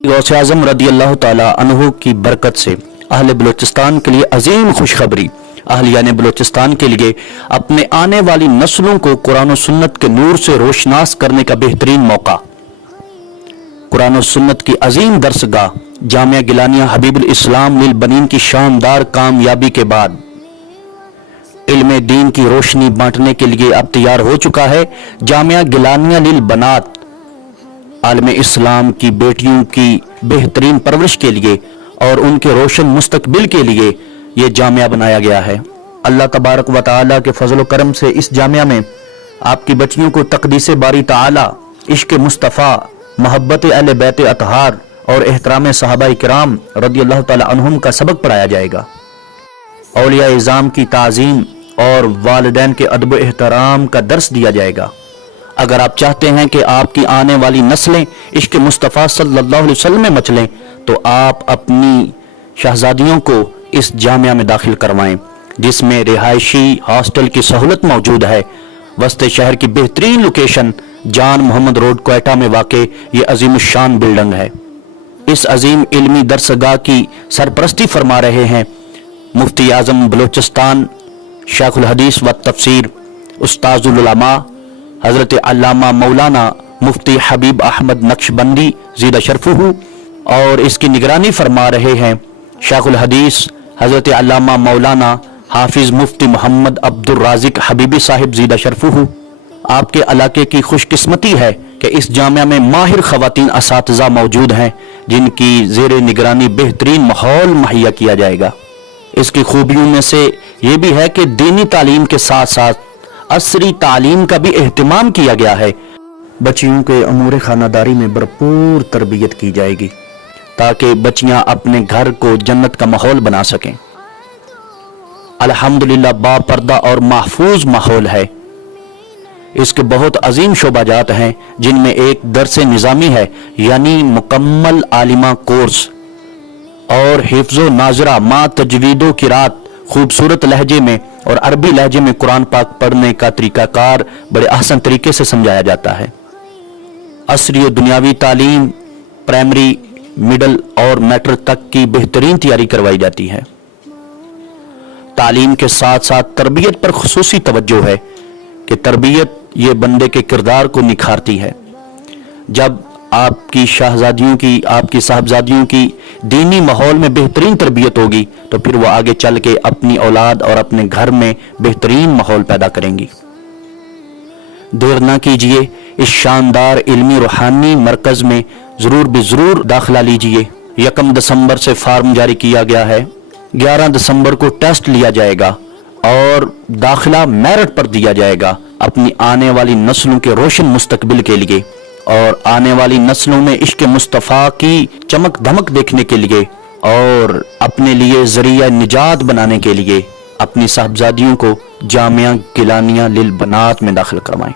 गौसे आज़म रदी अल्लाह ताला अन्हु की बरकत से अहले बलूचिस्तान के लिए अजीम खुशखबरी। अहलियाने बलूचिस्तान के लिए अपने आने वाली नस्लों को कुरान और सुन्नत के नूर से रोशनास करने का बेहतरीन मौका। कुरान और सुन्नत की अजीम दरसगाह जामिया गिलानिया हबीबुल इस्लाम लिल बनीन की शानदार कामयाबी के बाद इल्म दीन की रोशनी बांटने के लिए अब तैयार हो चुका है। जामिया गिलानिया लिल बनात आलम इस्लाम की बेटियों की बेहतरीन परवरिश के लिए और उनके रोशन मुस्तकबिल के लिए ये जामिया बनाया गया है। अल्लाह तबारक व तआला के फजल करम से इस जामिया में आपकी बच्चियों को तक़दीस बारी तआला, इश्क मुस्तफ़ा, मोहब्बत अहले बैत अतहार और एहतराम सहाबा किराम रदी अल्लाह तआला अन्हुम का सबक पढ़ाया जाएगा। औलिया इज़ाम की ताज़ीम और वालिदैन के अदब एहतराम का दर्स दिया जाएगा। अगर आप चाहते हैं कि आपकी आने वाली नस्लें इश्क मुस्तफ़ा सल्लल्लाहु अलैहि वसल्लम में मचलें तो आप अपनी शहजादियों को इस जामिया में दाखिल करवाएं, जिसमें रिहायशी हॉस्टल की सहूलत मौजूद है। वस्ते शहर की बेहतरीन लोकेशन जान मोहम्मद रोड क्वेटा में वाक़े ये अजीमुश्शान बिल्डिंग है। इस अजीम इल्मी दरसगाह की सरपरस्ती फरमा रहे हैं मुफ्ती आज़म बलूचिस्तान शेखुल हदीस व तफसीर उस्ताजुल उलमा हज़रत अल्लामा मौलाना मुफ्ती हबीब अहमद नक्शबंदी ज़ीदा शरफुहु, और इसकी निगरानी फरमा रहे हैं शेखुल हदीस हज़रत अल्लामा मौलाना हाफिज़ मुफ्ती मोहम्मद अब्दुल राज़िक हबीबी साहिब ज़ीदा शरफुहु। आपके इलाके की खुशकिस्मती है कि इस जामिया में माहिर ख़वातीन असातिज़ा मौजूद हैं, जिनकी ज़ेरे निगरानी बेहतरीन माहौल मुहैया किया जाएगा। इसकी खूबियों में से ये भी है कि दीनी तालीम के साथ साथ असरी तालीम का भी एहतमाम किया गया है। बच्चियों के अमूर खानादारी में भरपूर तरबियत की जाएगी ताकि बच्चियां अपने घर को जन्नत का माहौल बना सकें। अल्हम्दुलिल्लाह बापर्दा और महफूज माहौल है। इसके बहुत अजीम शोबाजात हैं, जिनमें एक दरस निज़ामी है यानी मुकम्मल आलिमा कोर्स, और हिफ्ज़ो नाजरा मा तजवीदो किरात खूबसूरत लहजे में और अरबी लहजे में कुरान पाक पढ़ने का तरीकाकार बड़े आसान तरीके से समझाया जाता है। असरी और दुनियावी तालीम प्राइमरी, मिडल और मैट्रिक तक की बेहतरीन तैयारी करवाई जाती है। तालीम के साथ साथ तरबियत पर खुसूसी तवज्जो है कि तरबियत ये बंदे के किरदार को निखारती है। जब आपकी शहजादियों की, आपकी साहबजादियों की दीनी माहौल में बेहतरीन तरबियत होगी तो फिर वो आगे चल के अपनी औलाद और अपने घर में बेहतरीन माहौल पैदा करेंगी। देर ना कीजिए, इस शानदार इल्मी रूहानी मरकज में जरूर जरूर दाखिला लीजिए। 1 दिसंबर से फार्म जारी किया गया है। 11 दिसंबर को टेस्ट लिया जाएगा और दाखिला मेरिट पर दिया जाएगा अपनी आने वाली नस्लों के रोशन मुस्तकबिल के लिए और आने वाली नस्लों में इश्क मुस्तफ़ा की चमक धमक देखने के लिए और अपने लिए ज़रिया निजात बनाने के लिए अपनी साहबजादियों को जामिया गिलानिया लिल बनात में दाखिल करवाएं।